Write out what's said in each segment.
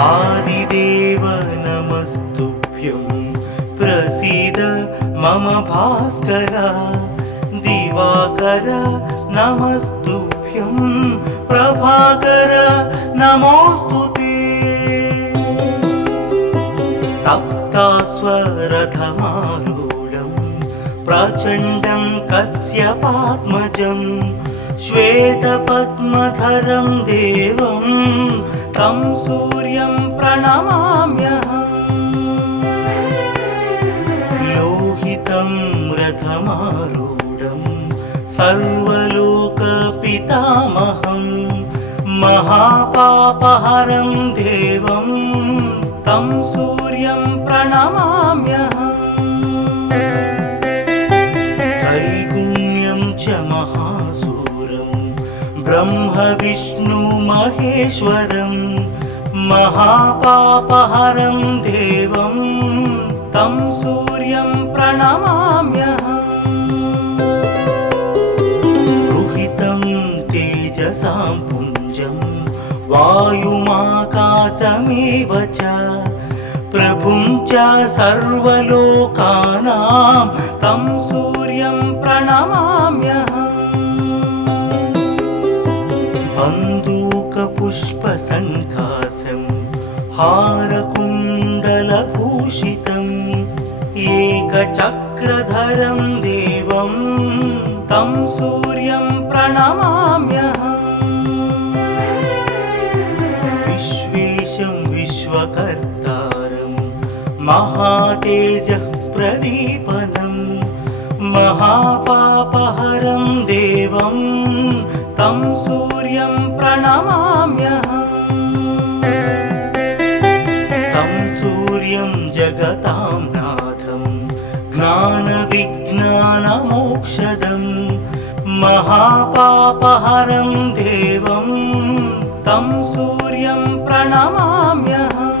आदिदेव नमस्तुभ्यं प्रसीद मम भास्कर दिवाकर नमस्तुभ्यं प्रभाकर नमोस्तुते सप्तास्वरथमारूढं प्रचण्डं कश्यपात्मजं श्वेतपद्मधरं देवं तं सूर्यं प्रणमाम्यहम् लोहितं रथमारूढं सर्वलोकपितामहं महापापहरं देवं तं सूर्यं प्रणमाम्यहम् त्रैगुण्यं च महासूरं ब्रह्म विष्णु महेश्वरं महापापहरं देवं तं सूर्यं प्रणमाम्यहम् रुहितं तेजसां पुञ्जं वायुमाकाशमेव च प्रभुं च सर्वलोकानां तं सूर्यं प्रणमाम्यहम् बन्दूकपुष्पसङ्काशं हारकुण्डलभूषितम् एकचक्रधरं देवं तं सूर्यं प्रणमाम्यहम् विश्वेशं विश्वकर्तारं महातेजः प्रदीपनं महापापहरं देवं तं सूर्यं प्रणमाम्यहम् तं सूर्यं जगतां नाथं ज्ञानविज्ञानमोक्षदं महापापहरं देवं तं सूर्यं प्रणमाम्यहम्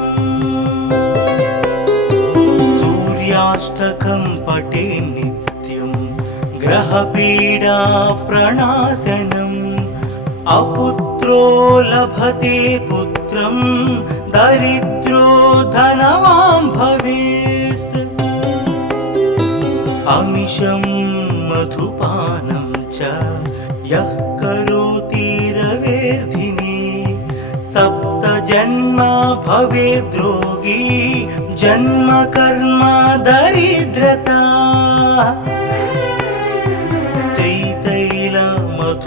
सूर्याष्टकं पठे नित्यं ग्रहपीडाप्रणाशनम् अपुत्रो लभते पुत्रं दरिद्रो धनवान् भवेत् अमिषं मधुपानं च यः करोति रवेर्धिने सप्तजन्म भवेद्रोगी जन्म कर्म दरिद्रता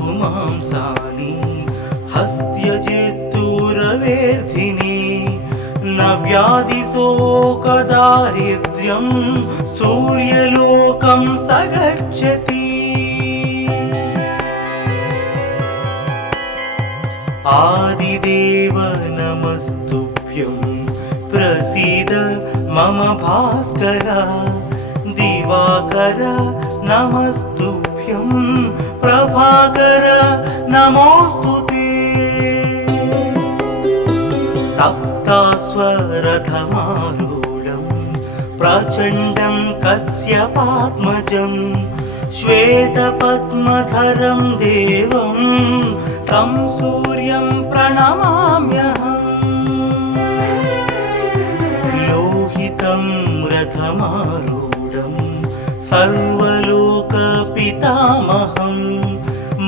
त्रितैलमधुमांसानि हस्त्यजेस्तुरवेर्धिने न व्याधिशोकदारिद्र्यं सूर्यलोकं स गच्छति आदिदेव नमस्तुभ्यं प्रसीद मम भास्कर दिवाकर नमस्तुभ्यं प्रभाकर नमोस्तुते सप्तास्वरथमारूढं प्रचण्डं कश्यपात्मजं श्वेतपद्मधरं देवं तं सूर्यं प्रणमाम्यहम् लोहितं रथमारूढं सर्वलोकपितामहं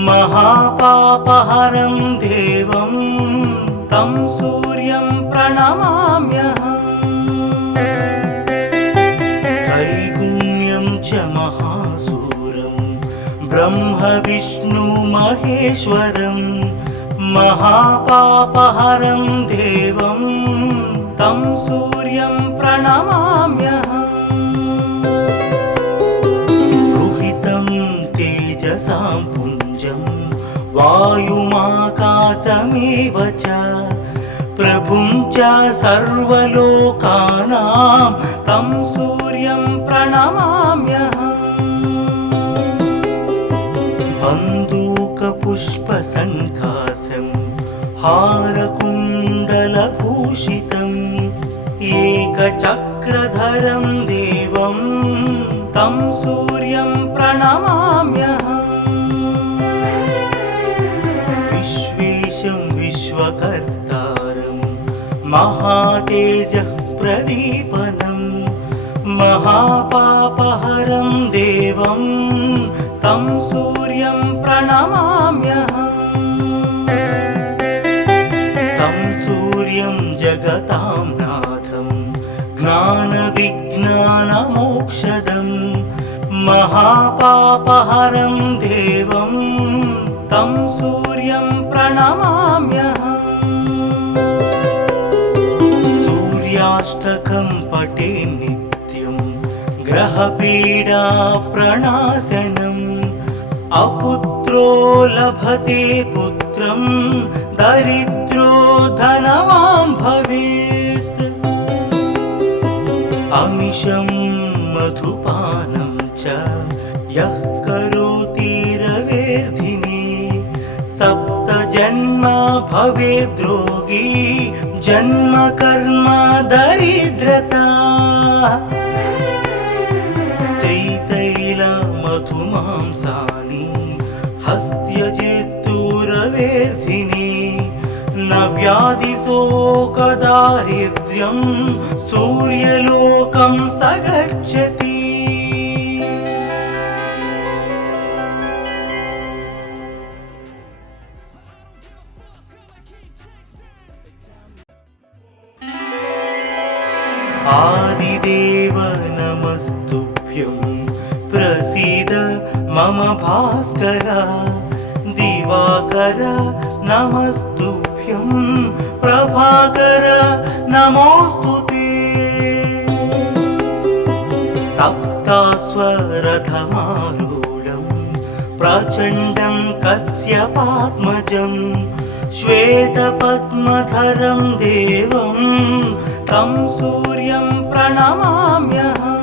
महापापहरं देवं तं सूर्यं प्रणमाम्यहम् त्रैगुण्यं च महासूरं ब्रह्म विष्णु महेश्वरं महापापहरं देवं तं सूर्यं प्रणमाम्यहम् रुहितं तेजसां पुञ्जं वायुमाकाशमेव च प्रभुं च सर्वलोकानां तं सूर्यं प्रणमाम्यहम् बन्दूकपुष्पसङ्काशं हारकुण्डलभूषितम् एकचक्रधरं देवं तं सूर्यं प्रणमाम्यहम् विश्वेशं विश्वकर्तारं महातेजः प्रदीपनं महापापहरं देवं तं सूर्यं प्रणमाम्यहम् तं सूर्यं जगतां नाथं ज्ञानविज्ञानमोक्षदं महापापहरं देवं तं सूर्यं प्रणमाम्यहम् सूर्याष्टकं पठे नित्यं ग्रहपीडा प्रणाशनम् अपुत्रो लभते पुत्रं दरिद्रो धनवान् भवेत् अमिषं मधुपानं च यः करोति रवेर्धिने सप्तजन्म भवेद्रोगी जन्म कर्म दरिद्रता त्रितैलमधुमांसानि हस्त्यजेस्तुरवेर्धिने न व्याधिशोकदारिद्र्यं सूर्यलोकं स गच्छति आदिदेव नमस्तुभ्यं प्रसीद मम भास्कर दिवाकर नमस्तुभ्यं प्रभाकर नमोस्तुते सप्तास्वरथमारूढं प्रचण्डं कश्यपात्मजं श्वेतपद्मधरं देवं तं सूर्यं प्रणमाम्यहम्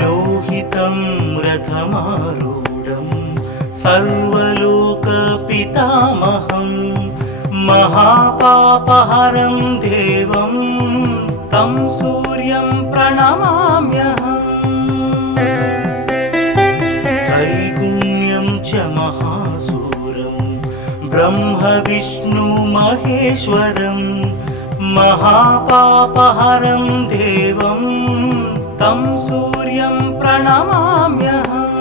लोहितं रथमारूढं सर्वलोकपितामहं महापापहरं देवं तं सूर्यं प्रणमाम्यहम् त्रैगुण्यं च महासूरं ब्रह्म विष्णु महेश्वरं महापापहरं देवं तं सूर्यं प्रणमाम्यहम्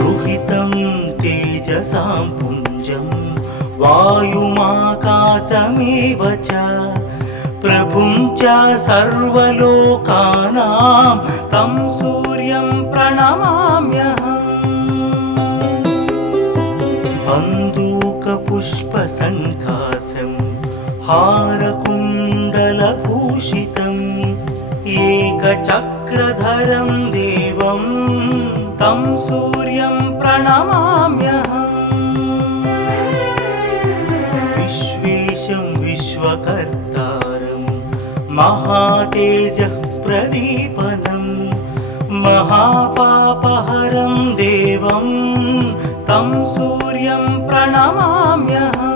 रुहितं तेजसां पुञ्जं वायुमाकाशमेव च प्रभुं च सर्वलोकानां तं सूर्यं प्रणमाम्यहम् बन्दूकपुष्पसङ्काशं हारकुण्डलभूषितम् एकचक्रधरं देवं तं सूर्यं प्रणमाम्यहम् विश्वेशं विश्वकर्तारं महातेजः प्रदीपनं महापापहरं देवं तं सूर्यं प्रणमाम्यहम्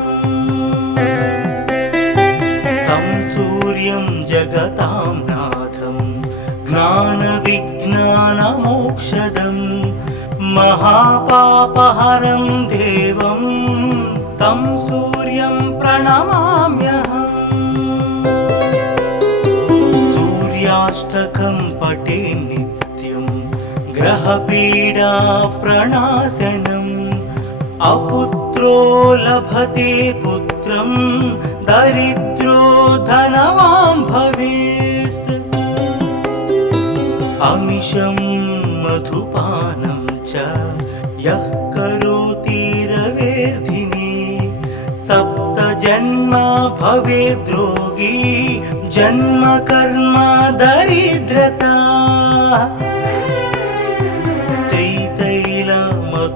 तं सूर्यं जगतां नाथं ज्ञानविज्ञानमोक्षदं महापापहरं देवं तं सूर्यं प्रणमाम्यहम् सूर्याष्टकं पठे नित्यं ग्रहपीडा प्रणाशनम् अपुत्रो लभते पुत्रं दरिद्रो धनवान् भवेत् अमिषं मधुपानं च यः करोति रवेर्धिने सप्तजन्म भवेद्रोगी जन्म कर्म दरिद्रता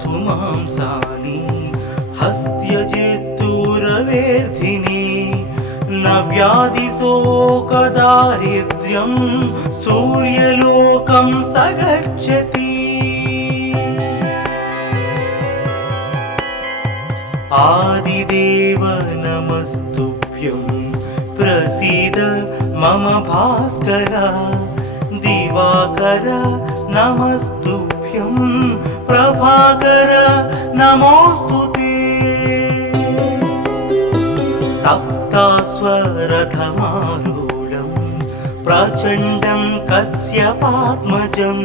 त्रितैलमधुमांसानि हस्त्यजेस्तुरवेर्धिने न व्याधिशोकदारिद्र्यं सूर्यलोकं स गच्छति आदिदेव नमस्तुभ्यं प्रसीद मम भास्कर दिवाकर नमस्तुभ्यं प्रभाकर नमोस्तुते सप्तास्वरथमारूढं प्रचण्डं कश्यपात्मजं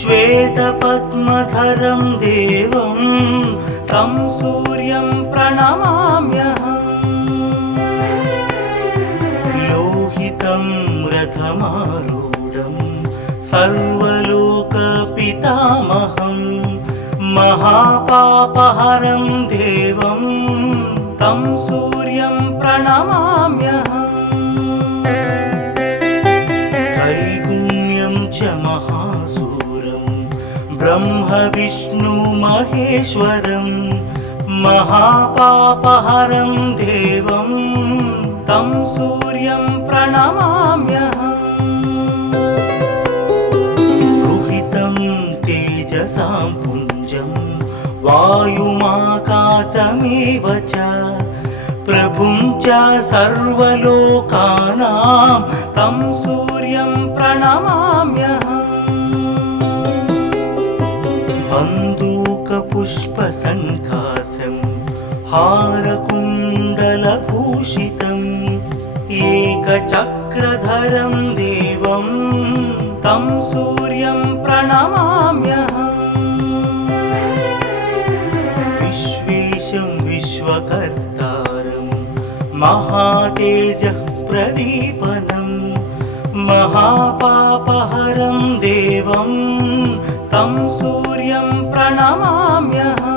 श्वेतपद्मधरं देवं तं सूर्यं प्रणमाम्यहम् लोहितं रथमारूढं सर्वलोकपितामहं महापापहरं देवं तं सूर्यं प्रणमाम्यहम् त्रैगुण्यं च महासूरं ब्रह्म विष्णु महेश्वरं महापापहरं देवं तं सूर्यं प्रणमाम्यहम् रुहितं तेजसां पुञ्जं वायुमाकाशमेव च प्रभुं च सर्वलोकानां तं सूर्यं प्रणमाम्यहम् बन्दूकपुष्पसङ्काशं हारकुण्डलभूषितम् एकचक्रधरं देवं तं सूर्यं प्रणमाम्यहम् विश्वेशं विश्वकर्तारं महातेजः प्रदीपनं महापापहरं देवं तं सूर्यं प्रणमाम्यहम्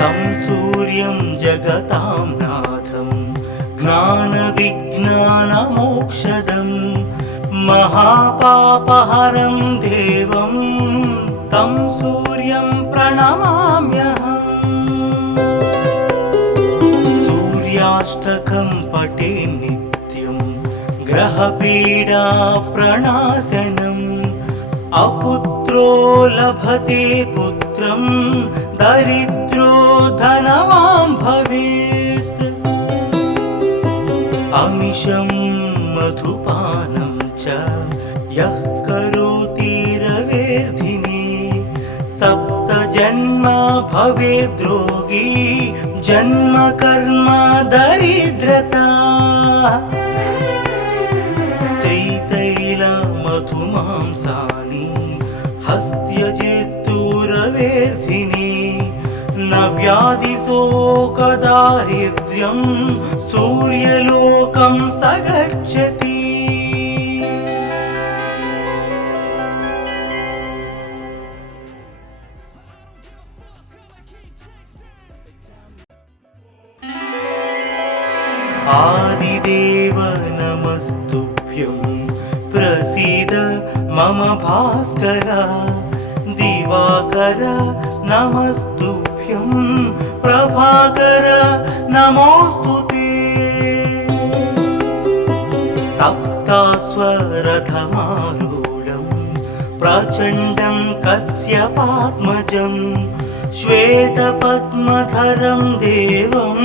तं सूर्यं जगतां नाथं ज्ञानविज्ञानमोक्षदं महापापहरं देवं तं सूर्यं प्रणमाम्यहम् सूर्याष्टकं पठे नित्यं ग्रहपीडा प्रणाशनम् अपुत्रो लभते पुत्रं दरिद्रो धनवान् भवेत् अमिषं मधुपानं च यः करोति रवेर्धिने सप्तजन्म भवेद्रोगी जन्म कर्म दरिद्रता त्रितैलमधुमांसानि हस्त्यजेस्तुरवेर्धिने न व्याधिशोकदारिद्र्यं सूर्यलोकं स गच्छति आदिदेव नमस्तुभ्यं प्रसीद मम भास्कर दिवाकर नमस्तुभ्यं प्रभाकर नमोस्तुते सप्तास्वरथमारूढं प्रचण्डं कश्यपात्मजं श्वेतपद्मधरं देवं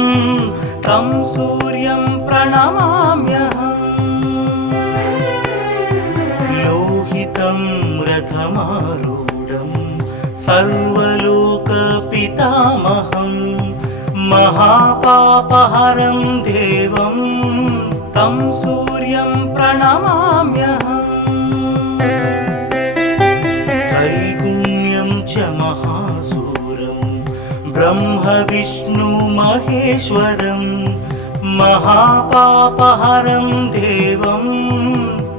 तं सूर्यं प्रणमाम्यहम् लोहितं रथमारूढं सर्वलोकपितामहं महापापहरं देवं तं सूर्यं प्रणमाम्यहम् त्रैगुण्यं च महासूरं ब्रह्म विष्णु महेश्वरं महापापहरं देवं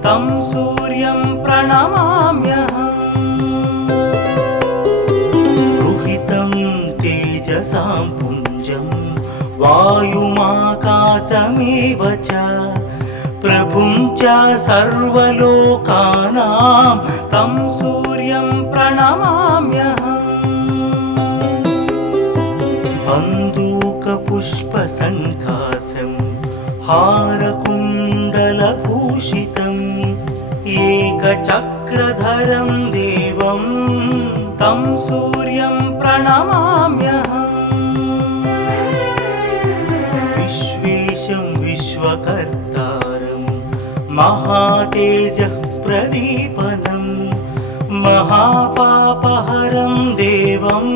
तं सूर्यं प्रणमाम्यहम् रुहितं तेजसां पुञ्जं वायुमाकाशमेव च प्रभुं च सर्वलोकानां तं सूर्यं प्रणमाम्यहम् बन्दूकपुष्पसङ्काशं हारकुण्डलभूषितम् एकचक्रधरं देवं तं सूर्यं प्रणमाम्यहम् विश्वेशं विश्वकर्तारं महातेजः प्रदीपनं महापापहरं देवं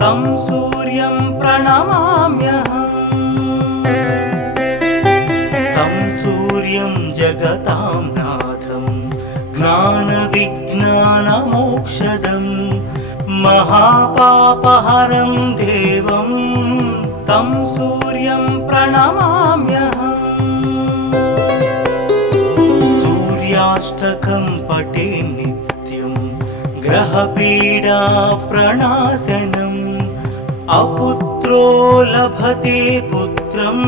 तं सूर्यं प्रणमाम्यहम् तं सूर्यं जगतां नाथं ज्ञानविज्ञानमोक्षदं महापापहरं देवं तं सूर्यं प्रणमाम्यहम् सूर्याष्टकं पठे नित्यं ग्रहपीडा प्रणाशनम् अपुत्रो लभते पुत्रं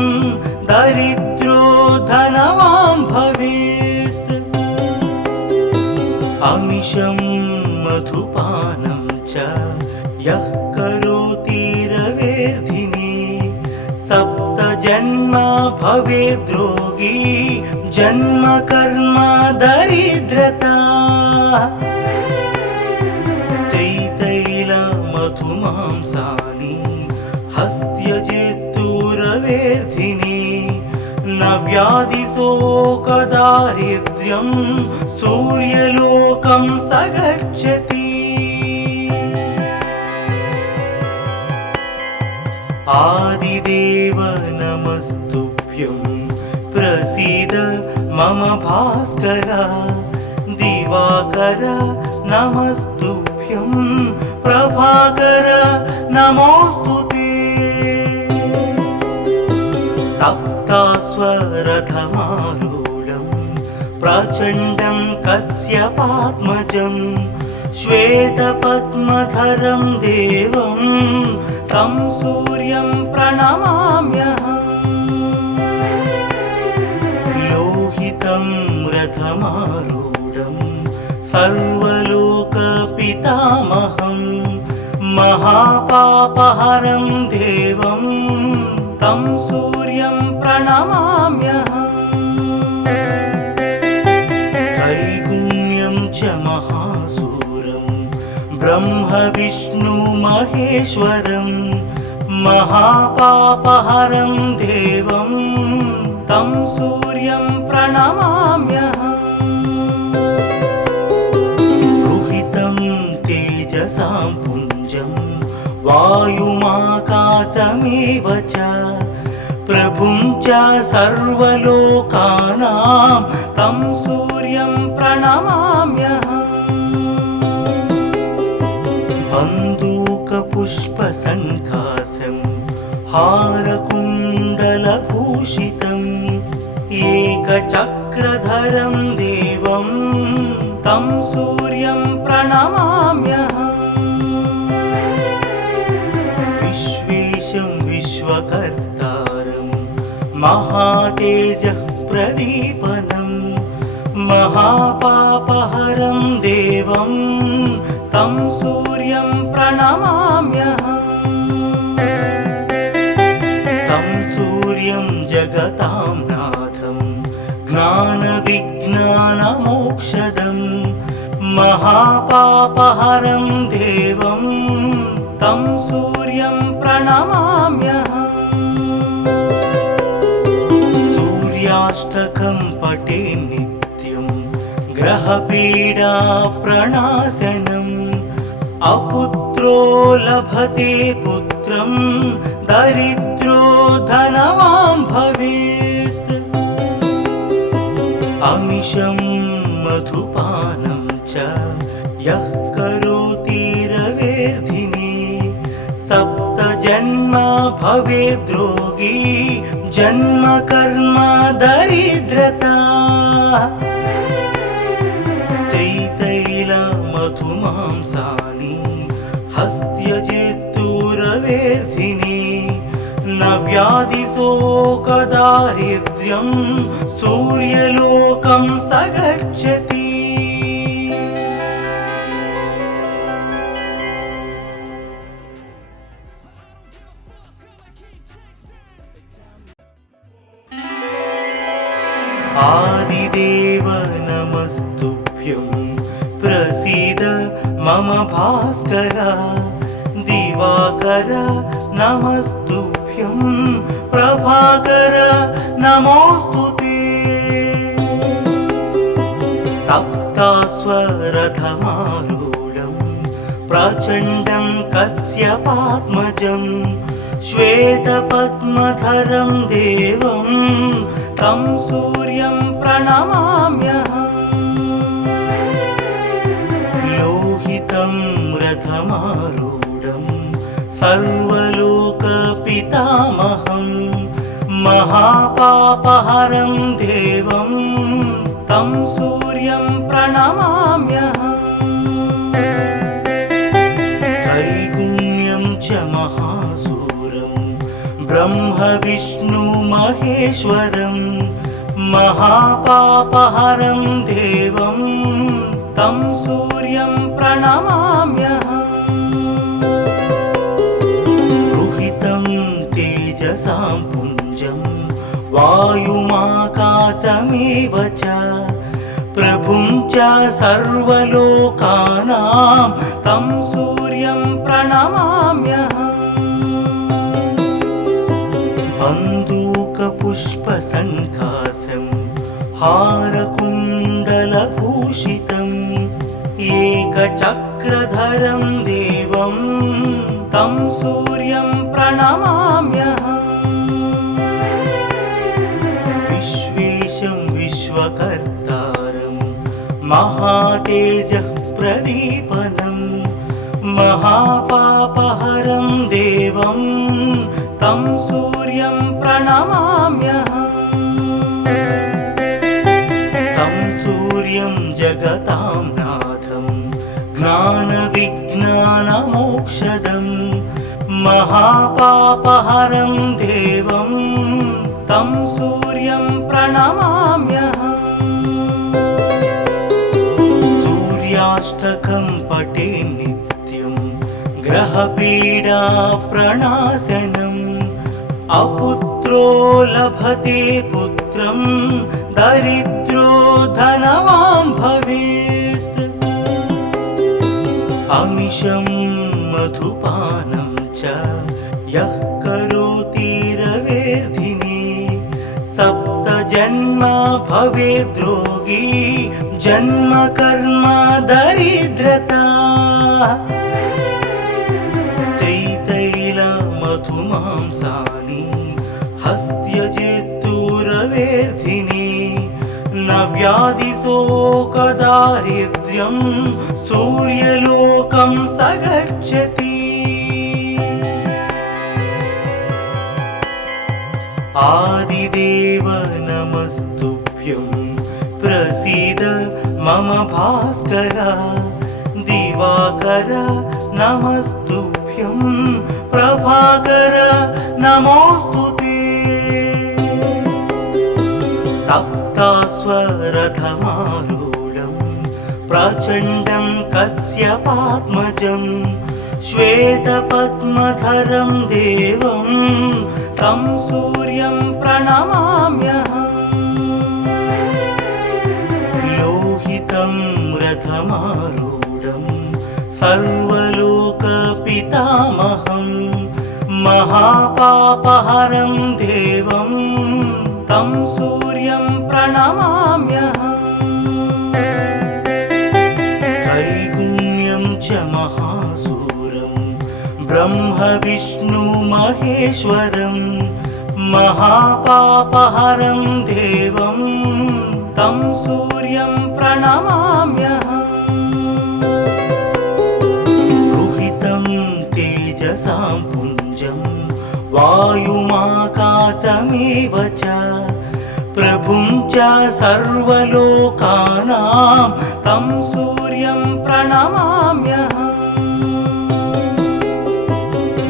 दरिद्रो धनवान् भवेत् अमिषं मधुपानं च यः करोति रवेर्धिने सप्तजन्म भवेद्रोगी जन्म कर्म दरिद्रता मधुमांसानि हस्त्यजेस्तुरवेर्धिने न व्याधिशोकदारिद्र्यं सूर्यलोकं स गच्छति आदिदेव नमस्तुभ्यं प्रसीद मम भास्कर दिवाकर नमस्तुभ्यं प्रभाकर नमोस्तुते सप्तास्वरथमारूढं प्रचण्डं कश्यपात्मजं श्वेतपद्मधरं देवं तं सूर्यं प्रणमाम्यहम् लोहितं रथमारूढं सर्वलोकपितामहं महापापहरं देवं तं सूर्यं प्रणमाम्यहम् त्रैगुण्यं च महासूरं ब्रह्म विष्णु महेश्वरं महापापहरं देवं तं सूर्यं प्रणमाम्यहम् तेजसां पुञ्जं वायुमाकाशमेव च प्रभुं च सर्वलोकानां तं सूर्यं प्रणमाम्यहम् बन्दूकपुष्पसङ्काशं हारकुण्डलभूषितम् एकचक्रधरं देवं तं सूर्यं प्रणमाम्यहम् विश्वेशं विश्वकर्तारं महातेजः प्रदीपनं महापापहरं देवं तं सूर्यं प्रणमाम्यहम् तं सूर्यं जगतां नाथं ज्ञानविज्ञानमोक्षदं महापापहरं देवं तं सूर्यं प्रणमाम्यहम् सूर्याष्टकं पठे नित्यं ग्रहपीडा प्रणाशनम् अपुत्रो लभते पुत्रं दरिद्रो धनवान् भवेत् अमिषं मधुपानं च यः करोति रवेर्धिने सप्तजन्म भवेद्रोगी जन्म कर्म दरिद्रता मधुमांसानि हस्त्यजेस्तुरवेर्धिने न व्याधिशोकदारिद्र्यं सूर्यलोकं स गच्छति आदिदेव नमस्तुभ्यं प्रसीद मम भास्कर दिवाकर नमस्तुभ्यं प्रभाकर नमोस्तुते सप्तास्वरथमारूढं प्रचण्डं कश्यपात्मजं श्वेतपद्मधरं देवं तं सूर्यं प्रणमाम्यहम्। लोहितं रथमारूढं सर्वलोकपितामहं महापापहरं देवं तं सूर्यं प्रणमाम्यहम्। त्रैगुण्यं च महासूरं ब्रह्मविष्णुमहेश्वरं महापापहरं देवं तं सूर्यं प्रणमाम्यहम्। रुहितं तेजसां पुञ्जं वायुमाकाशमेव च प्रभुं च सर्वलोकानां तं सूर्यं प्रणमाम्यहम्। बन्दूकपुष्पसङ्कासं हारकुण्डलभूषितम् एकचक्रधरं देवं तं सूर्यं प्रणमाम्यहम्। विश्वेशं विश्वकर्तारं महातेजः प्रदीपनं महापापहरं देवं तं सूर्यं प्रणमाम्यहम्। तं सूर्यं जगतां नाथं ज्ञानविज्ञानमोक्षदं महापापहरं देवं तं सूर्यं प्रणमाम्यहम्। सूर्याष्टकं पठे नित्यं ग्रहपीडाप्रणाशनम् अपुत्रो लभते पुत्रं दरिद्रो धनवान् भवेत्। अमिषं मधुपानं च यः करोति रवेर्धिने सप्तजन्म भवेद्रोगी जन्म कर्म दरिद्रता। त्रितैलमधुमांसानि हस्त्यजेस्तुरवेर्धिने न व्याधिशोकदारिद्र्यं सूर्यलोकं स गच्छति। आदिदेव नमस्तुभ्यं प्रसीद मम भास्कर। दिवाकर नमस्तुभ्यं प्रभाकर नमोऽस्तुते। सप्ताश्वरथमारूढं प्रचण्डं कश्यपात्मजं श्वेतपद्मधरं देवं तं सूर्यं प्रणमाम्यहम्। लोहितं रथमारूढं सर्वलोकपितामहं महापापहरं देवं तं सूर्यं प्रणमाम्यहम्। त्रैगुण्यं च महासूरं ब्रह्मविष्णुमहेश्वरं महापापहरं देवं तं सूर्यं प्रणमाम्यहम्। रुहितं तेजसां पुञ्जं वायुमाकाशमेव च प्रभुं च सर्वलोकानां तं सूर्यं प्रणमाम्यहम्।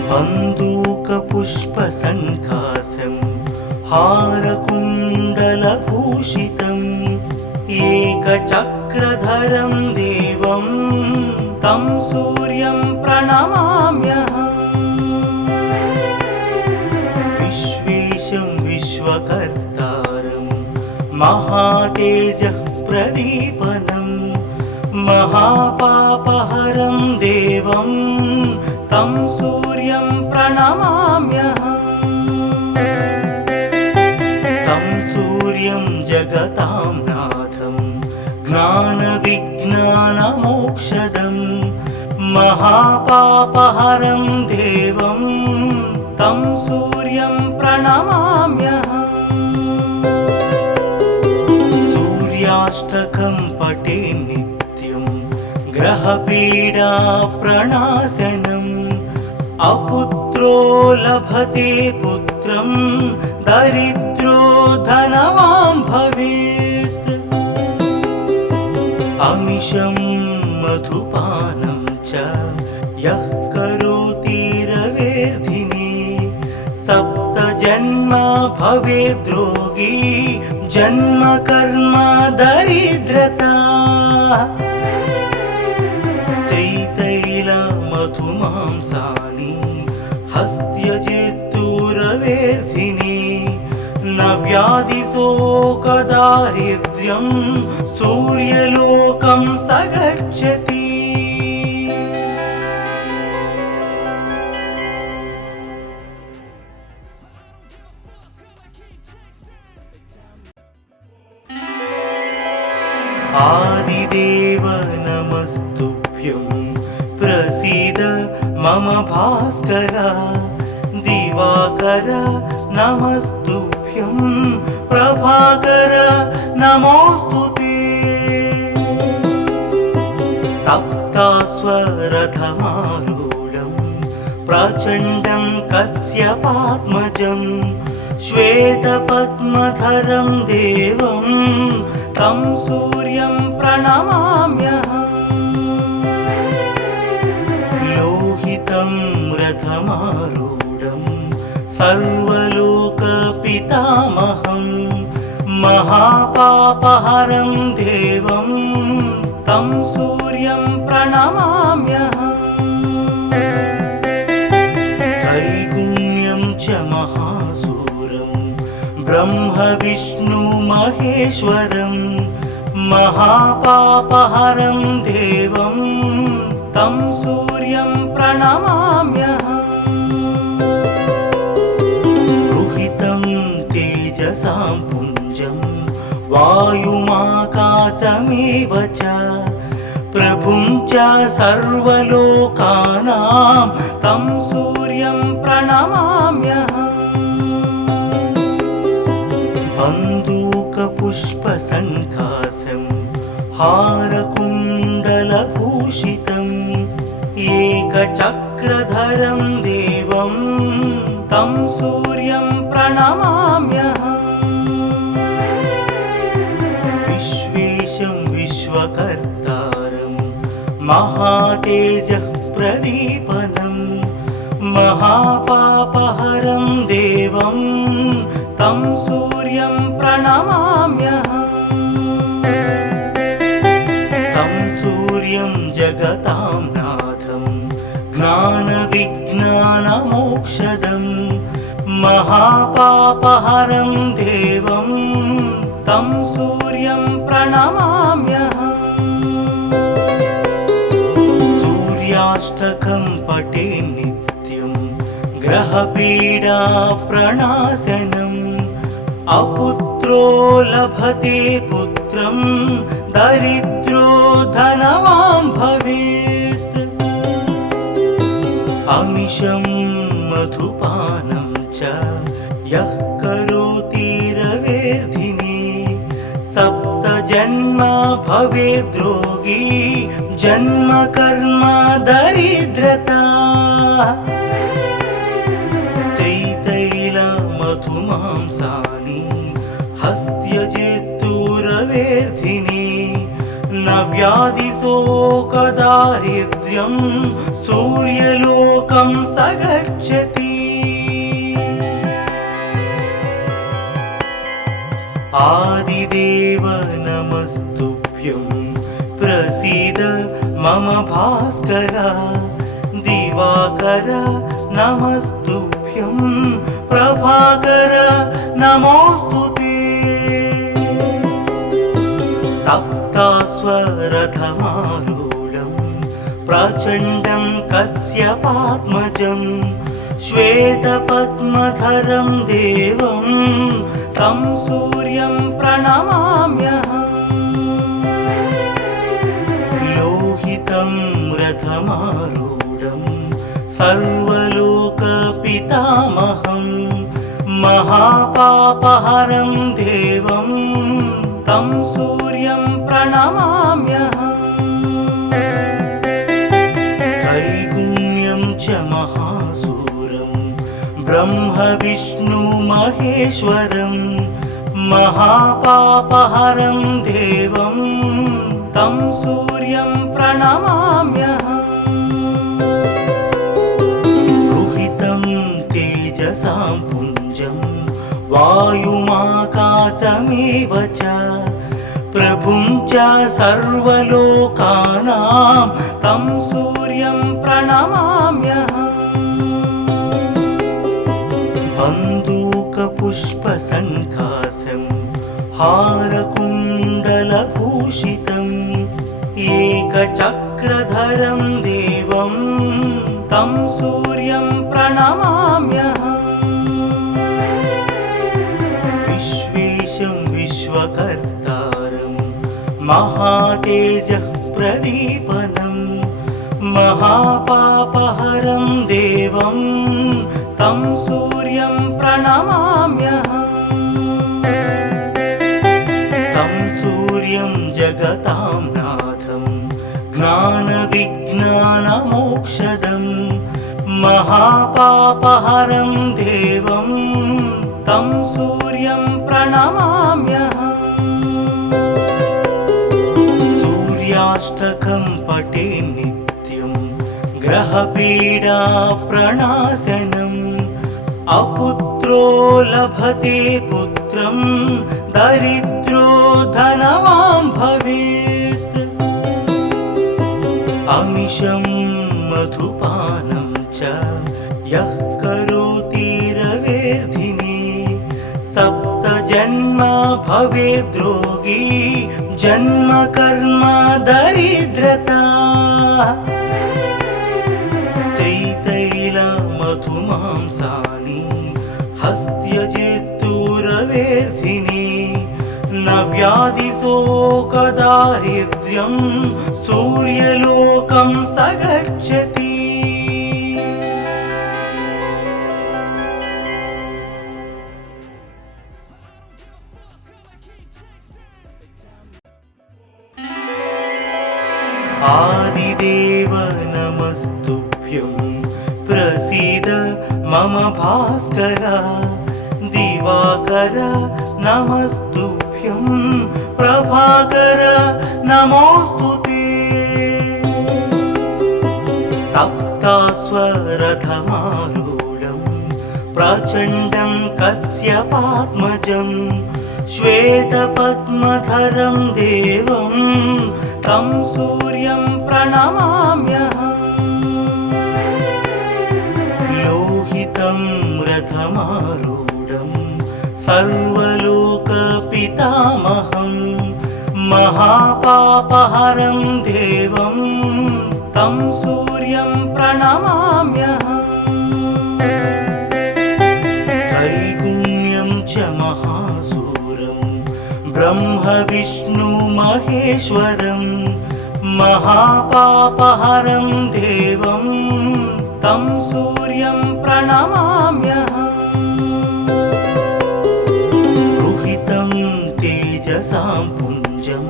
बन्दूकपुष्पसङ्कासं हारकुण्डलभूषितम् एकचक्रधरं देवं तं सूर्यं प्रणमाम्यहम्। विश्वेशं विश्वकर्तारं महातेजः प्रदीपनं महापापहरं देवं तं सूर्यं प्रणमाम्यहम्। तं सूर्यं जगतां नाथं ज्ञानविज्ञानमोक्षदं महापापहरं देवं तं सूर्यं प्रणमाम्यहम् सूर्याष्टकं पठे नित्यं ग्रहपीडा प्रणाशनम् अपुत्रो लभते पुत्रं दरिद्रो धनवान् भवेत् अमिषं मधुपानं च यः करोति रवेर्धिने सप्तजन्म भवेद्रोगी जन्म कर्म दरिद्रता स्त्रीतैलमधुमांसानि हस्त्यजेस्तुरवेर्धिने न व्याधिशोकदारिद्र्यं सूर्यलोकं स गच्छति आदिदेव नमस्तुभ्यं प्रसीद मम भास्कर दिवाकर नमस्तुभ्यं प्रभाकर नमोऽस्तुते सप्तास्वरथमारूढं प्रचण्डं कश्यपात्मजं श्वेतपद्मधरं देवं तं सूर्यं प्रणमाम्यहम् लोहितं रथमारूढं सर्वलोकपितामहं महापापहरं देवं तं सूर्यं प्रणमाम्यहम् त्रैगुण्यं च महासूरं ब्रह्म विष्णु महेश्वरं महापापहरं देवं तं सूर्यं प्रणमाम्यहम् रुहितं तेजसां पुञ्जं वायुमाकाशमेव च प्रभुं च सर्वलोकानां तं सूर्यं प्रणमाम्यहम् बन्दूकपुष्पसङ्कासं हारकुण्डलभूषितम् एकचक्रधरं देवं तं सूर्यं प्रणमाम्यहम् विश्वेशं विश्वकर्तारं महातेजः प्रदीपनं महापापहरं देवं तं सूर्यं प्रणमाम्यहम् तं सूर्यं जगतां नाथं ज्ञानविज्ञानमोक्षदं महापापहरं देवं तं सूर्यं प्रणमाम्यहम् सूर्याष्टकं पठे नित्यं ग्रहपीडा प्रणाशनम् अपुत्रो लभते पुत्रं दरिद्रो धनवान् भवेत् अमिषं मधुपानं च यः करोति रवेर्धिने सप्तजन्म भवेद्रोगी जन्म कर्म दरिद्रता स्त्रीतैलमधुमांसानि हस्त्यजेस्तुरवेर्धिने न व्याधिशोकदारिद्र्यं सूर्यलोकं स गच्छति आदिदेव नमस्तुभ्यं प्रसीद मम भास्कर दिवाकर नमस्तुभ्यं प्रभाकर नमोऽस्तुते सप्तास्वरथमारूढं प्रचण्डं कश्यपात्मजं श्वेतपद्मधरं देवं तं सूर्यं प्रणमाम्यहम् लोहितं रथं रथमारूढं सर्वलोकपितामहं महापापहरं देवं तं सूर्यं प्रणमाम्यहम् त्रैगुण्यं च महासूरं ब्रह्म विष्णु महेश्वरं महापापहरं देवं तं सूर्यं प्रणमाम्यहम् रुहितं तेजसां पुञ्जं वायुमाकाशमेव च प्रभुं च सर्वलोकानां तं सूर्यं प्रणमाम्यहम् बन्दूकपुष्पसङ्कासं हारकुण्डलभूषितम् एकचक्रधरं देवं तं सूर्यं प्रणमाम्यहम् विश्वेशं विश्वकर्तारं महातेजः प्रदीपनं महापापहरं देवं तं सूर्यं प्रणमाम्यहम् तं सूर्यं जगतां नाथं ज्ञानविज्ञानमोक्षदं महापापहरं देवं तं सूर्यं प्रणमाम्यहम् सूर्याष्टकं पठे नित्यं ग्रहपीडा प्रणाशनम् अपुत्रो लभते पुत्रं दरिद्रो धनवान् भवेत् अमिषं मधुपानं च यः करोति रवेर्धिने सप्तजन्म भवेद्रोगी जन्म कर्म दरिद्रता त्रितैलमधुमांसानि हस्त्यजेस्तुरवेर्धिने न व्याधिशोकदारिद्र्यं सूर्यलोकं स गच्छति आदिदेव नमस्तुभ्यं प्रसीद मम भास्कर दिवाकर नमस्तुभ्यं प्रभाकर नमोस्तुते सप्तास्वरथमारूढं प्रचण्डं कश्यपात्मजं श्वेतपद्मधरं देवं तं सूर्यं प्रणमाम्यहम् लोहितं रथमारूढं सर्वलोकपितामहं महापापहरं देवं तं सूर्यं प्रणमाम्यहम् त्रैगुण्यं च महासूरं ब्रह्म विष्णु महेश्वरं महापापहरं देवं तं सूर्यं प्रणमाम्यहम् रुहितं तेजसां पुञ्जं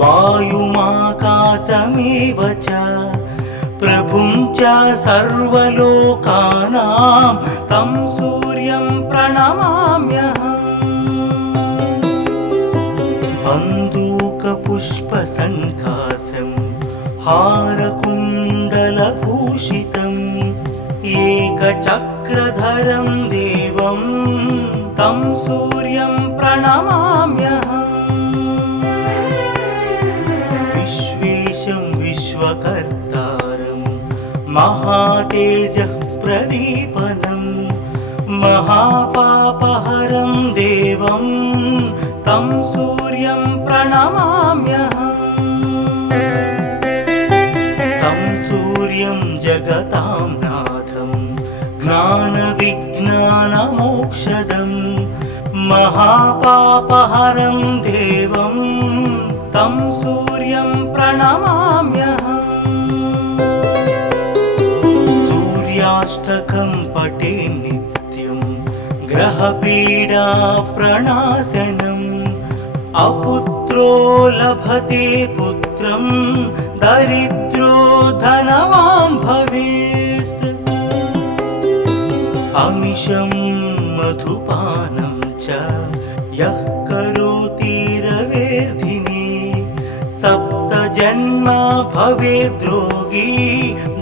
वायुमाकाशमेव च प्रभुं च सर्वलोकानां तं सूर्यं प्रणमाम्यहम् बन्दूकपुष्पसङ्कासं हारकुण्डलभूषितम् एकचक्रधरं देवं तं सूर्यं प्रणमाम्यहम् विश्वेशं विश्वकर्तारं महातेजः प्रदीपनं महापापहरं देवं तं सूर्यं प्रणमाम्यहम् तं सूर्यं जगतां नाथं ज्ञानविज्ञानमोक्षदं महापापहरं देवं तं सूर्यं प्रणमाम्यहम् सूर्याष्टकं पठे नित्यं ग्रहपीडा प्रणाशनम् अपुत्रो लभते पुत्रं दरिद्रो धनवान् भवेत् अमिषं मधुपानं च यः करोति रवेर्धिने सप्तजन्म भवेद्रोगी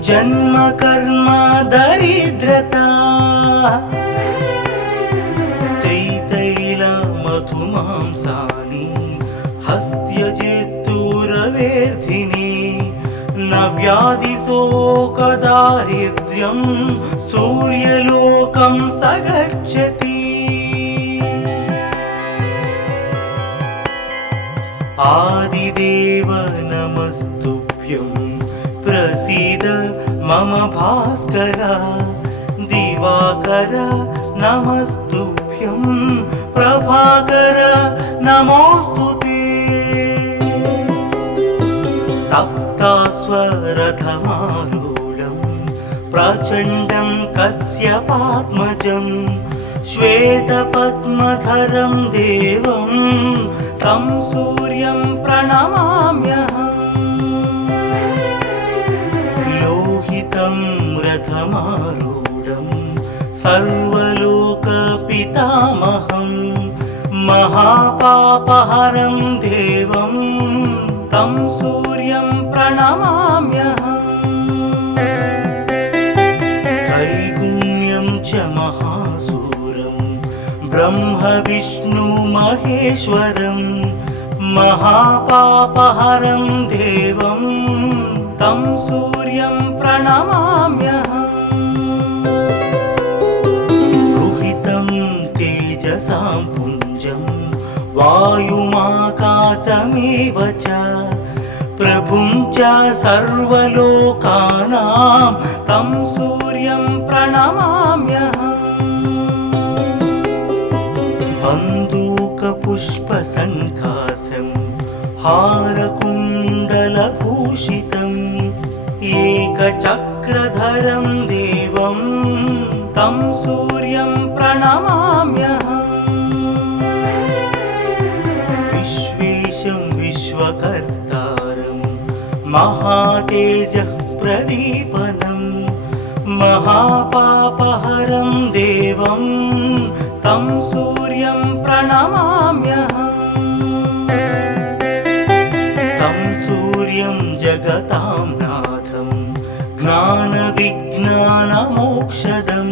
जन्म कर्म दरिद्रता मधुमांसानि हस्त्यजेस्तुरवेर्धिने न व्याधिशोकदारिद्र्यं सूर्यलोकं स गच्छति आदिदेव नमस्तुभ्यं प्रसीद मम भास्कर दिवाकर नमस्तुभ्यं प्रभाकर नमोस्तुते सप्तास्वरथमारूढं प्रचण्डं कश्यपात्मजं श्वेतपद्मधरं देवं तं सूर्यं प्रणमाम्यहम् लोहितं रथमारूढं सर्वलोकपितामहं महापापहरं देवं तं सूर्यं प्रणमाम्यहम् त्रैगुण्यं च महासूरं ब्रह्म विष्णु महेश्वरं महापापहरं देवं तं सूर्यं प्रणमाम्यहम् तेजसां पुञ्जं वायुमाकाशमेव च प्रभुं च सर्वलोकानां तं सूर्यं प्रणमाम्यहम् बन्दूकपुष्पसङ्काशं हारकुण्डलभूषितम् एकचक्रधरं देवं तं सूर्यं प्रणमाम्यहम् विश्वेशं विश्वकर्तारं महातेजः प्रदीपनं महापापहरं देवं तं सूर्यं प्रणमाम्यहम् तं सूर्यं जगतां नाथं ज्ञानविज्ञानमोक्षदं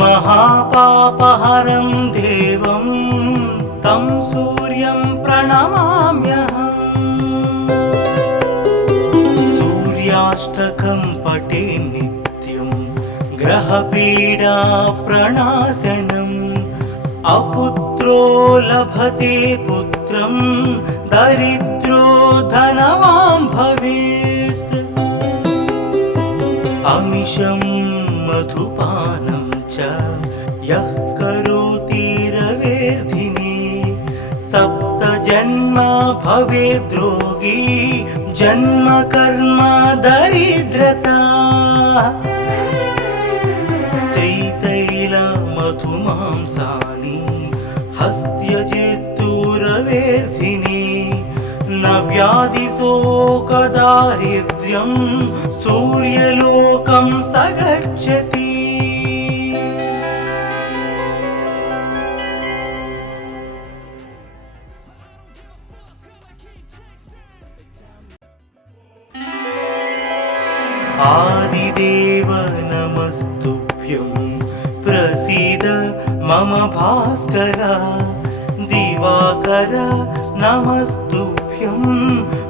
महापापहरं देवं तं सूर्यं प्रणमाम्यहम् सूर्याष्टकं पठे नित्यं ग्रहपीडा प्रणाशनम् अपुत्रो लभते पुत्रं दरिद्रो धनवान् भवेत् अमिषं मधुपानं च यः करोति रवेर्धिने सप्तजन्म भवेद्रोगी जन्म कर्म दरिद्रता मधुमांसानि हस्त्यजेस्तुरवेर्धिने न व्याधिशोकदारिद्र्यं सूर्यलोकं स गच्छति आदिदेव नमस्तुभ्यं प्रसीद मम भास्कर दिवाकर नमस्तुभ्यं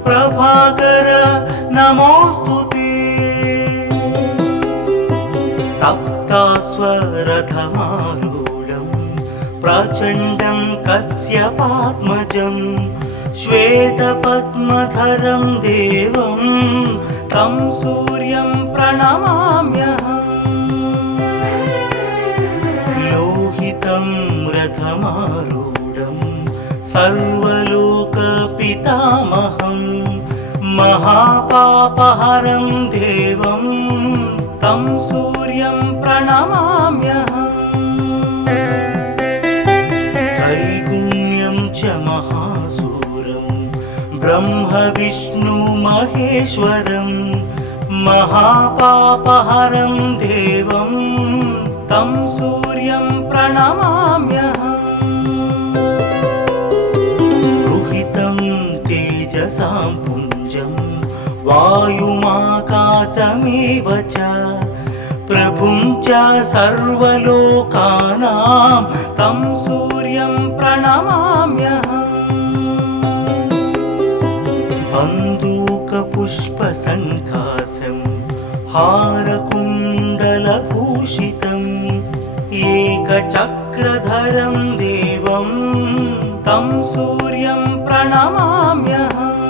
प्रभाकर नमोस्तुते सप्तास्वरथमारूढं प्रचण्डं कश्यपात्मजं श्वेतपद्मधरं देवं तं सूर्यं प्रणमाम्यहम् लोहितं रथमारूढं सर्वलोकपितामहं महापापहरं देवं तं सूर्यं प्रणमाम्यहम्। त्रैगुण्यं च महासूरं ब्रह्म विष्णु महेश्वरं महापापहरं देवं तं सूर्यं प्रणमाम्यहम्। रुहितं तेजसां पुञ्जं वायुमाकाशमेव च प्रभुं च सर्वलोकानां तं सूर्यं प्रणमाम्यहम्। बन्दूकपुष्पसङ्कासं हारकुण्डलभूषितम् एकचक्रधरं देवं तं सूर्यं प्रणमाम्यहम्।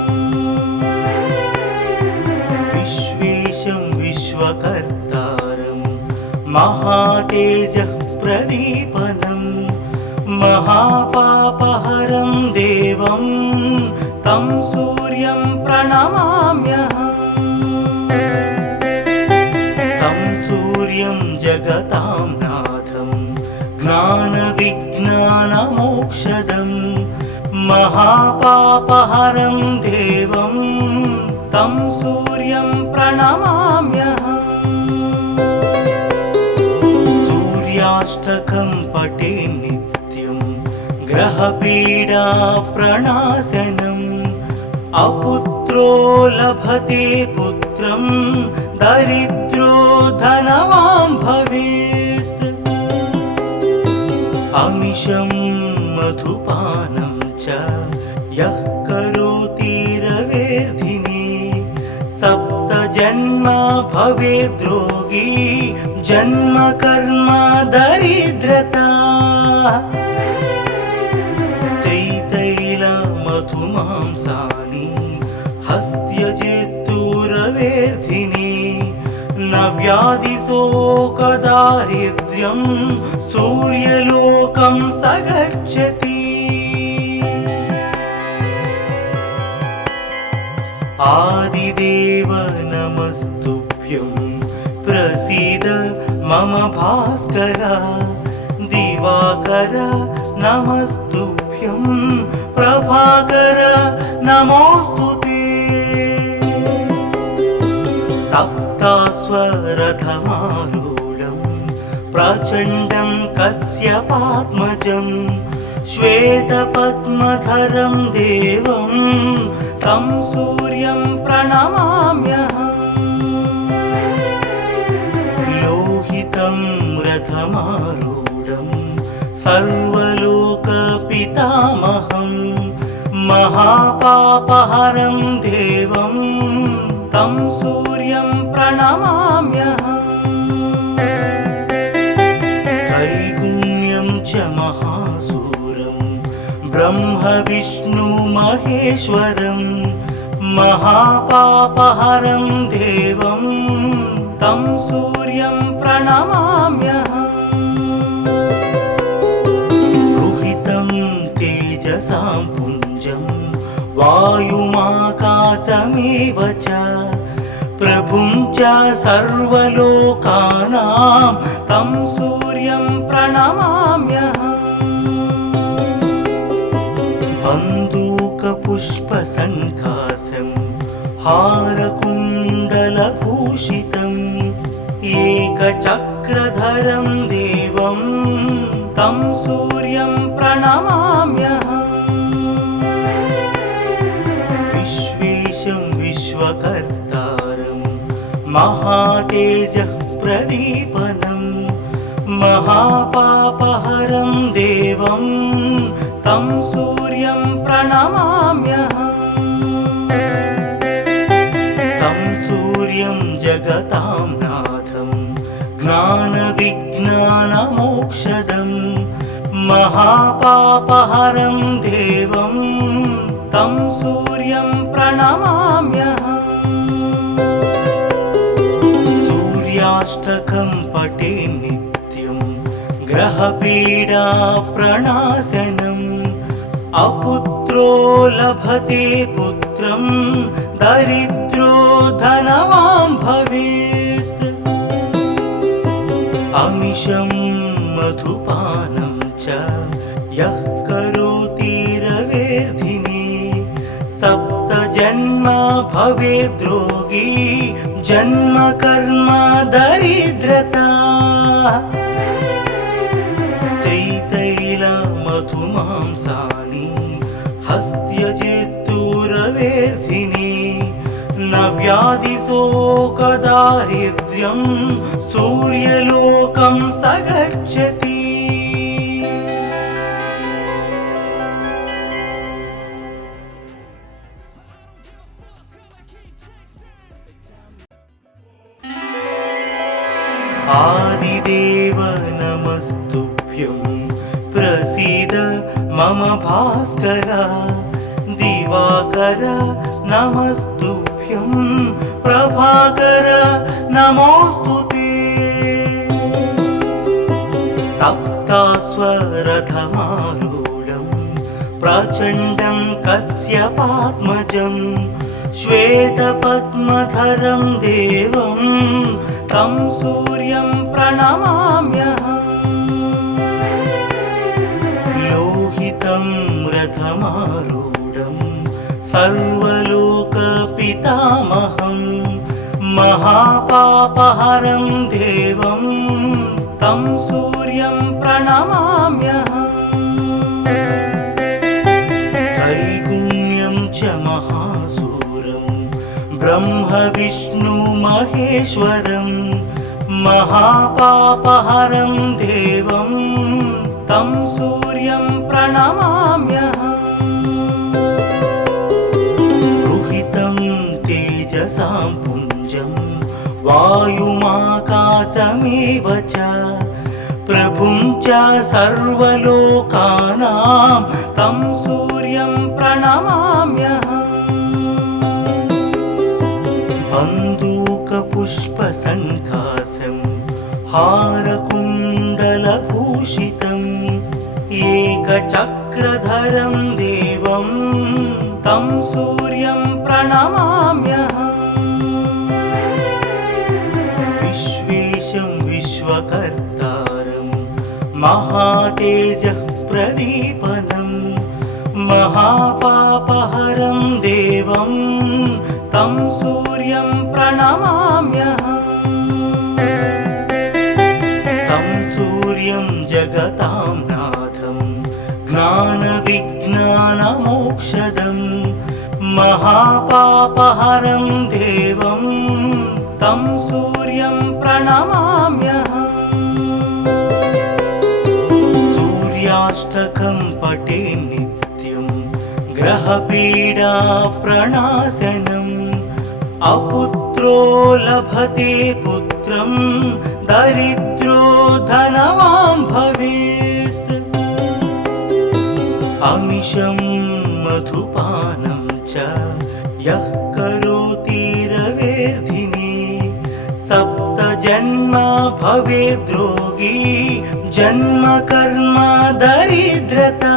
विश्वेशं विश्वकर्तारं महातेजः प्रदीपनं महापापहरं देवं तं सूर्यं प्रणमाम्यहम्। तं सूर्यं जगतां नाथं ज्ञानविज्ञानमोक्षदं महापापहरं देवं तं सूर्यं प्रणमाम्यहम्। सूर्याष्टकं पठे नित्यं ग्रहपीडा प्रणाशनम् अपुत्रो लभते पुत्रं दरिद्रो धनवान् भवेत्। अमिषं मधुपानं च यः करोति रवेर्धिने सप्तजन्म भवेद्रोगी जन्म कर्म दरिद्रता। त्रितैलमधुमांसानि हस्त्यजेस्तुरवेर्धिने न व्याधिशोकदारिद्र्यं सूर्यलोकं स गच्छति। आदिदेव नमस्तुभ्यं प्रसीद मम भास्कर दिवाकर नमस्तुभ्यं प्रभाकर नमोस्तुते। सप्तास्वरथमारूढं प्रचण्डं कश्यपात्मजं श्वेतपद्मधरं देवं तं सूर्यं प्रणमाम्यहम्। लोहितं रथमारूढं सर्वलोकपितामहं महापापहरं देवं तं सूर्यं प्रणमाम्यहम्। त्रैगुण्यं च महासूरं ब्रह्म विष्णु महेश्वरं महापापहरं देवं तं सूर्यं प्रणमाम्यहम्। रुहितं तेजसां पुञ्जं वायुमाकाशमेव च प्रभुं च सर्वलोकानां तं सूर्यं प्रणमाम्यहम्। बन्दूकपुष्पसङ्कासं हारकुण्डलभूषितम् एकचक्रधरं देवं तं सूर्यं प्रणमाम्यहम्। विश्वेशं विश्वकर्तारं महातेजः प्रदीपनं महापापहरं देवं तं सूर्यं प्रणमाम्यहम्। तं सूर्यं जगतां नाथं ज्ञानविज्ञानमोक्षदं महापापहरं देवं तं सूर्यं प्रणमाम्यहम्। सूर्याष्टकं पठे नित्यं ग्रहपीडा प्रणाशनम् अपुत्रो लभते पुत्रं दरिद्रो धनवान् भवेत्। अमिषं मधुपानं च यः करोति रवेर्धिने सप्तजन्मा भवेद्रोगी जन्म कर्म दरिद्रता त्रितैलमधुमांसानि हस्त्यजेस्तुरवेर्धिने न व्याधिशोकदारिद्र्यं सूर्यलोकं स गच्छति आदिदेव नमस्तुभ्यं प्रसीद मम भास्कर दिवाकर नमस्तुभ्यं प्रभाकर नमोस्तुते सप्तास्वरथमारूढं प्रचण्डं कश्यपात्मजं श्वेतपद्मधरं देवं तं सूर्यं प्रणमाम्यहम् लोहितं रथमारूढं सर्वलोकपितामहं महापापहरं देवं तं सूर्यं प्रणमाम्यहम् त्रैगुण्यं च महासूरं ब्रह्म विष्णु महेश्वरं महापापहरं देवं तं सूर्यं प्रणमाम्यहम् रुहितं तेजसां पुञ्जं वायुमाकाशमेव च प्रभुं च सर्वलोकानां तं सूर्यं प्रणमाम्यहम् बन्दूकपुष्पसङ्कासं हारकुण्डलभूषितम् एकचक्रधरं देवं तं सूर्यं प्रणमाम्यहम् विश्वेशं विश्वकर्तारं महातेजः प्रदीपनं महापापहरं देवं तं सूर्यं प्रणमाम्यहम् तं सूर्यं जगतां नाथं ज्ञानविज्ञानमोक्षदं महापापहरं देवं तं सूर्यं प्रणमाम्यहम् सूर्याष्टकं पठे नित्यं ग्रहपीडा प्रणाशनम् अपुत्रो लभते पुत्रं दरिद्रो धनवान् भवेत् अमिषं मधुपानं च यः करोति रवेर्धिने सप्तजन्मा भवेद्रोगी जन्म कर्म दरिद्रता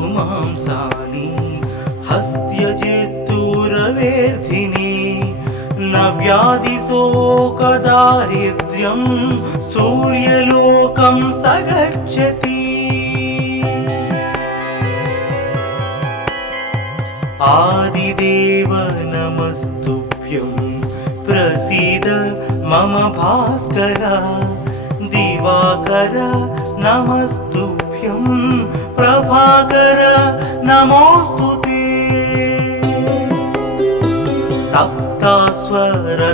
त्रितैलमधुमांसानि हस्त्यजेस्तुरवेर्धिने न व्याधिशोकदारिद्र्यं सूर्यलोकं स गच्छति आदिदेव नमस्तुभ्यं प्रसीद मम भास्कर दिवाकर नमस्तुभ्यं प्रभाकर नमोस्तुते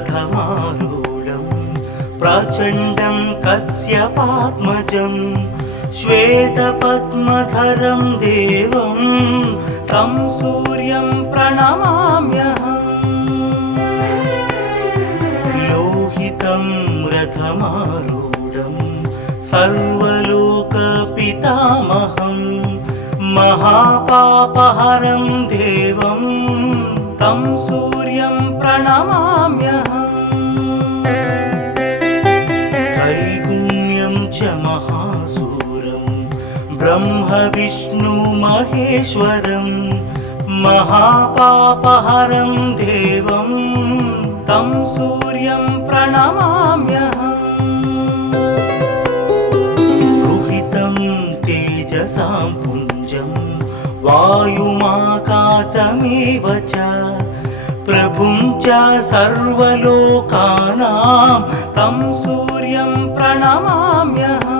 सप्तास्वरथमारूढं प्रचण्डं कश्यपात्मजं श्वेतपद्मधरं देवं तं सूर्यं प्रणमाम्यहम् लोहितं रथमारूढं सर्वलोकपितामहं महापापहरं देवं तं सूर्यं प्रणमाम्यहम् त्रैगुण्यं च महासूरं ब्रह्म विष्णु महेश्वरं महापापहरं देवं तं सूर्यं प्रणमाम्यहम् रुहितं तेजसां पुञ्जं वायुमाकाशमेव च प्रभुं च सर्वलोकानां तं सूर्यं प्रणमाम्यहम्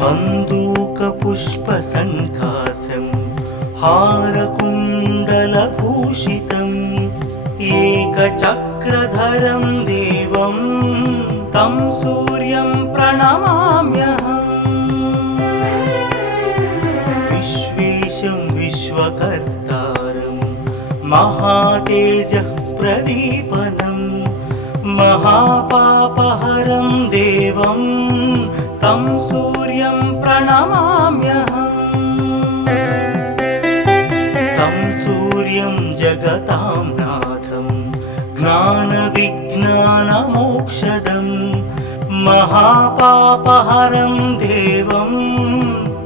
बन्दूकपुष्पसङ्कासं हारकुण्डलभूषितम् एकचक्रधरं देवं तं सूर्यं प्रणमाम्यहम् विश्वेशं विश्वकर्तारं महातेजः प्रदीपनं महापापहरं देवं तं सूर्यं प्रणमाम्यहम् तं सूर्यं जगतां नाथं ज्ञानविज्ञानमोक्षदं महापापहरं देवं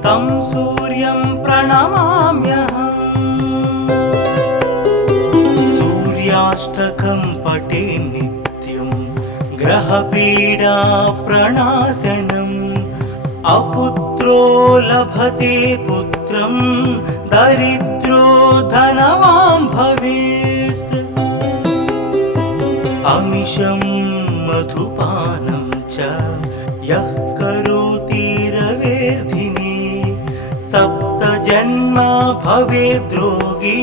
तं सूर्यं प्रणमाम्यहम् सूर्याष्टकं पठे नित्यं ग्रहपीडा प्रणाशनम् अपुत्रो लभते पुत्रं दरिद्रो धनवान् भवेत् अमिषं मधुपानं च यः करोति रवेर्धिने सप्तजन्म भवेद्रोगी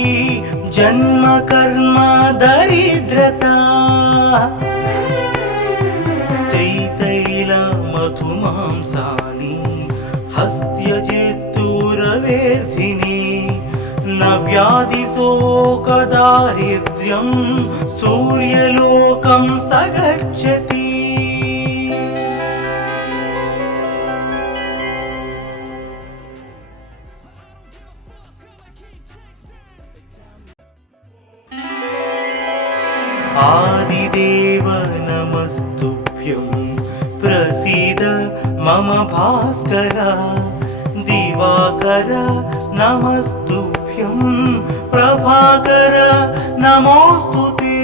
जन्म कर्म दरिद्रता त्रितैलमधुमांसानि हस्त्यजेस्तुरवेर्धिने न व्याधिशोकदारिद्र्यं सूर्यलोकं स गच्छति आदिदेव नमस्तुभ्यं प्रसीद मम भास्कर दिवाकर नमस्तुभ्यं प्रभाकर नमोस्तुते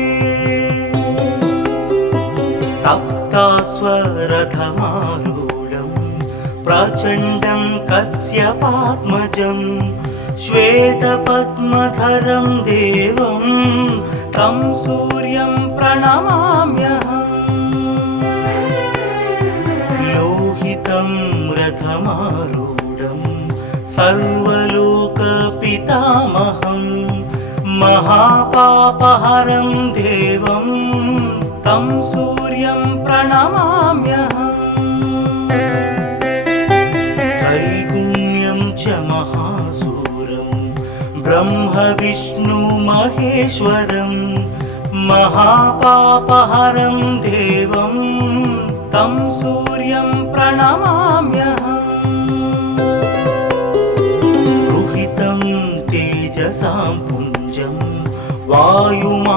सप्तास्वरथमारूढं प्रचण्डं कश्यपात्मजं श्वेतपद्मधरं देवं तं सूर्यं प्रणमाम्यहम् लोहितं रथमारूढं सर्वलोकपितामहं महापापहरं देवं तं सूर्यं प्रणमाम्यहम् त्रैगुण्यं च महासूरं ब्रह्म महेश्वरं महापापहरं देवं तं सूर्यं प्रणमाम्यहम् रुहितं तेजसां पुञ्जं वायुमाकाशमेव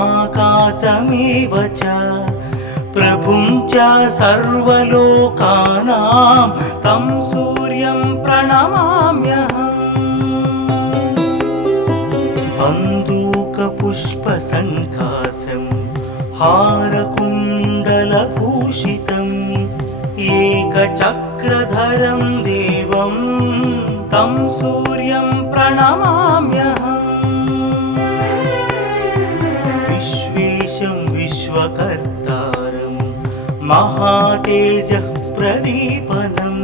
च प्रभुं च सर्वलोकानां तं सूर्यं प्रणमाम्यहम् बन्दूकपुष्पसङ्कासं हारकुण्डलभूषितम् एकचक्रधरं देवं तं सूर्यं प्रणमाम्यहम् विश्वेशं विश्वकर्तारं महातेजः प्रदीपनं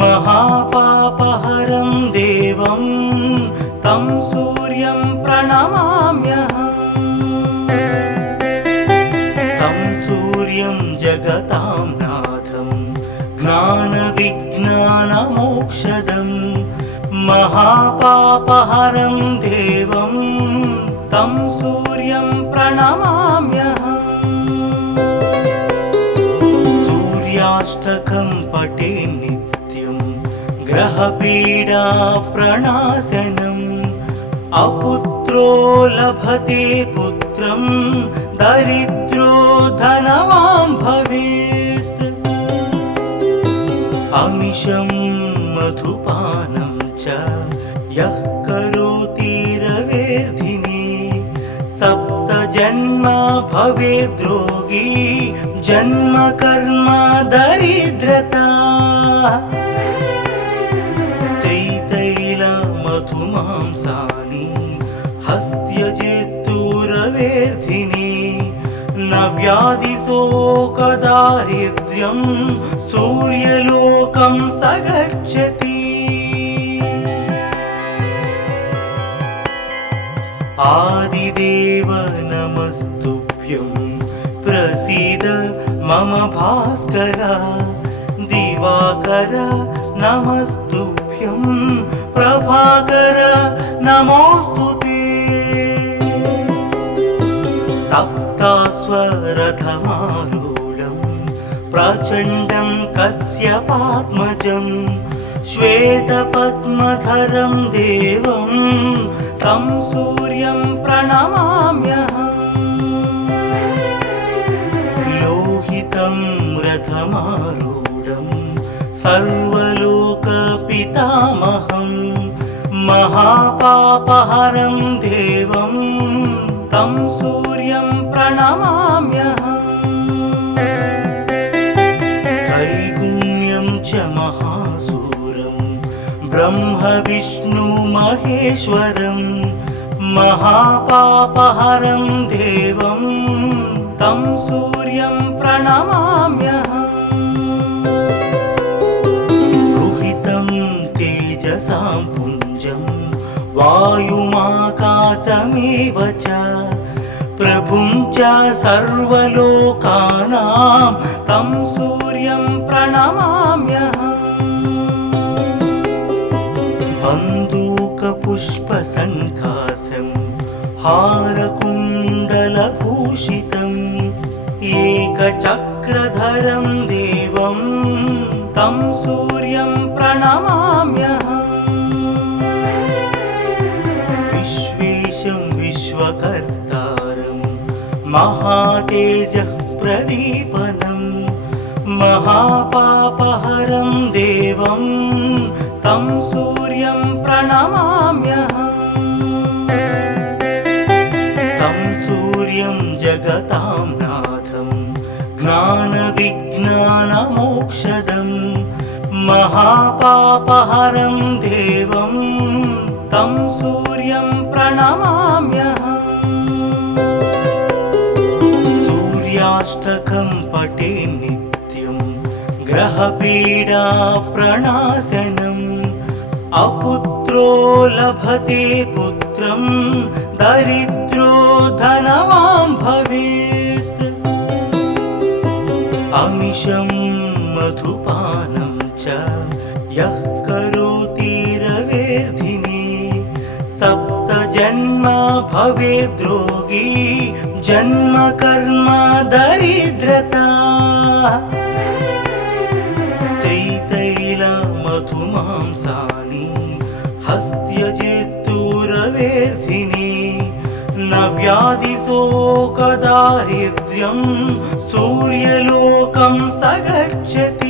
महापापहरं देवं तं सूर्यं प्रणमाम्यहम् तं सूर्यं जगतां नाथं ज्ञानविज्ञानमोक्षदं महापापहरं देवं तं सूर्यं प्रणमाम्यहम् सूर्याष्टकं पठे नित्यं ग्रहपीडा प्रणाशनम् अपुत्रो लभते पुत्रं दरिद्रो धनवान् भवेत् अमिषं मधुपानं च यः करोति रवेर्धिने सप्त जन्म भवेद्रोगी जन्म कर्म दरिद्रता त्रितैल मधुमांसानि हस्त्यजेस्तुरवेर्धिनि न व्याधिशोकदारिद्र्यं सूर्यलोकं स गच्छति आदिदेव नमस्तुभ्यं प्रसीद मम भास्कर दिवाकर नमस्तुभ्यं प्रभाकर नमोस्तुते सप्तास्वरथमारूढं प्रचण्डं कश्यपात्मजं श्वेतपद्मधरं देवं तं सूर्यं प्रणमाम्यहम् लोहितं रथमारूढं सर्वलोकपितामहं महापापहरं देवं तं सूर्यं प्रणमाम्यहम् त्रैगुण्यं च महासूरं ब्रह्म विष्णु महेश्वरं महापापहरं देवं तं सूर्यं प्रणमाम्यहम् रुहितं तेजसां पुञ्जं वायुमाकाशमेव च प्रभुं च सर्वलोकानां तं सूर्यं प्रणमाम्यहम् बन्दूकपुष्पसङ्कासं हारकुण्डलभूषितम् एकचक्रधरं देवं तं सूर्यं प्रणमाम्यहम् विश्वेशं विश्वकर्तारं महातेजः प्रदीपनं महापापहरं देवं तं सूर्यं प्रणमाम्यहम् तं सूर्यं जगतां नाथं ज्ञानविज्ञानमोक्षदं महापापहरं देवं तं सूर्यं प्रणमाम्यहम् सूर्याष्टकं पठे नित्यं ग्रहपीडा प्रणाशनम् अपुत्रो लभते पुत्रं दरिद्रो धनवान् भवेत् अमिषं मधुपानं च यः करोति रवेर्धिने सप्तजन्म भवेद्रोगी जन्म कर्म दरिद्रता त्रितैल मधुमांसानि हस्त्यजेस्तुरवेर्धिनि न व्याधिशोकदारिद्र्यं सूर्यलोकं स गच्छति